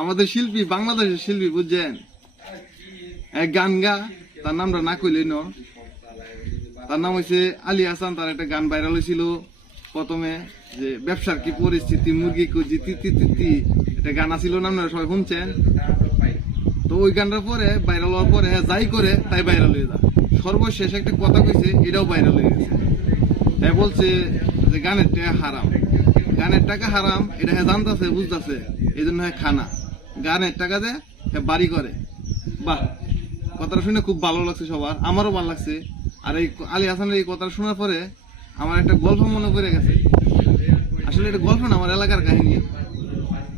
আমাদের শিল্পী, বাংলাদেশের শিল্পী বুঝছেন, এক গান গা, তার নামটা না কইলেই ন। তার নাম হয়েছে আলী হাসান। তার একটা গান ভাইরাল হয়েছিল প্রথমে, যে ব্যবসার কি পরিস্থিতি, মুরগি কুজি তিতি তিতি, একটা গান আছিল না, আপনারা সবাই শুনছেন। তো ওই গানটার পরে ভাইরাল হওয়ার পরে যাই করে তাই ভাইরাল হয়ে যায়। সর্বশেষ একটা কথা কইছে, এটাও ভাইরাল হয়ে গেছে। তাই বলছে যে গানের টাকা হারাম, গানের টাকা হারাম, এটা হ্যাঁ জানতেছে, বুঝতেছে, এই জন্য হ্যাঁ খানা গানের টাকা দেয়, হ্যাঁ বাড়ি করে। বাহ, কথাটা শুনে খুব ভালো লাগছে সবার, আমারও ভালো লাগছে। আর এই আলী হাসানের এই কথাটা শোনার পরে আমার একটা গল্প মনে পড়ে গেছে। আসলে এটা গল্প না, আমার এলাকার কাহিনী।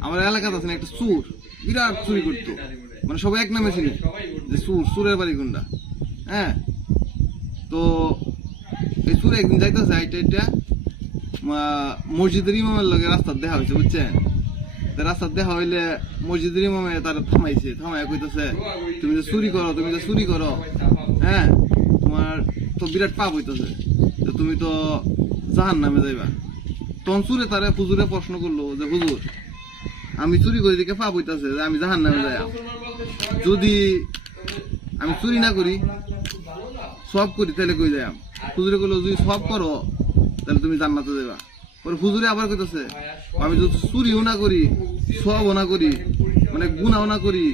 আমার এলাকাতে আছে একটা চুর, বিরাট চুরি করতো, মানে সবাই এক নামে ছিল যে চুর, চুরের বাড়ি গুন্ডা। হ্যাঁ, তো এই চুর একদিন যাইতেছে এটা মসজিদের ইমামের লগে রাস্তার দেখা হয়েছে, বুঝছেন। রাস্তার দেখা হইলে মসজিদের ইমামে তারা থামাইছে, থামাই কইতেছে, তুমি যে চুরি করো, তুমি যে চুরি করো, হ্যাঁ তোমার তো বিরাট পাপ হইতেছে, তুমি তো জাহান নামে যাইবা। তখন চুরে তারা হুজুরে প্রশ্ন করলো যে হুজুর, আমি চুরি করে দিকে পাপ হইতেছে, আমি জাহান নামে যাই, যদি আমি চুরি না করি, সব করি, তাহলে কই যাই? হুজুরে কইলো, যদি সব করো তাহলে তুমি জান্নাতে যাবা। পরে হুজুরে আবার কইতেছে, আমি যদি চুরিও না করি, সবও না করি, মানে গুনাও না করি,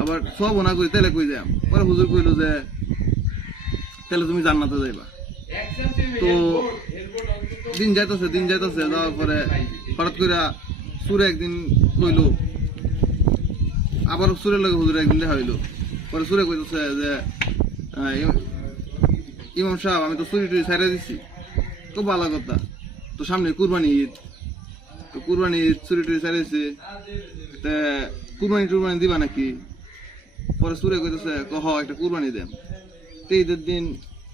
আবার সবও না করি, তাহলে কই যাই? পরে হুজুর কইলো যে তাহলে তুমি জান্নাতে যাইবা। তো দিন যাইতেছে, যাওয়ার পরে হঠাৎ করে সুরে একদিন কইলো, আবার সুরের লগে হুজুর একদিন দেখা হইলো। পরে সুরে কইতেছে যে ইমাম সাহেব, আমি তো চুরি টুরি ছাইড়া দিচ্ছি। খুব ভালো কথা, তো সামনে কুরবানি ঈদ, তো কুরবানি ঈদ চুরি টুরি ছাড়াইছে, কুরবানি টুরবানি দিবা নাকি? পরে সুরে কইতেছে কহ একটা কুরবানি দেন। তো ঈদের দিন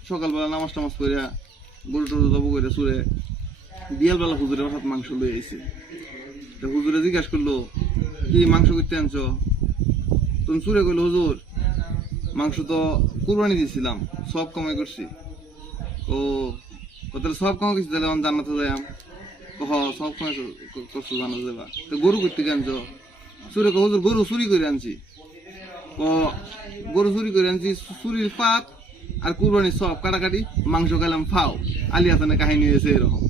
সকালবেলা নামাজ টামাজ করে গরু টরু জব করে সুরে বিয়ালবেলা হুজুরের হঠাৎ মাংস লয়ে আইছে। তো হুজুরে জিজ্ঞাসা করলো, কি মাংস করতে আনছো? তুমি সুরে কইলো, হুজুর মাংস তো কুরবানি দিয়েছিলাম, সব কামাই করছি। ও তাহলে সব কামাই করছি, তাহলে আমার জান্নাতে যাইম। কহ সব কামাই করছো, জান্নাতে যাবা। তো গরু করতে আনছো? সুরে কহ, হুজুর গরু চুরি করে আনছি। গরু চুরি করে আনছি, চুরির পাপ আর কুরবানির সব কাটাকাটি, মাংস খেলাম ফাও। আলী হাসানের কাহিনী হয়েছে এরকম।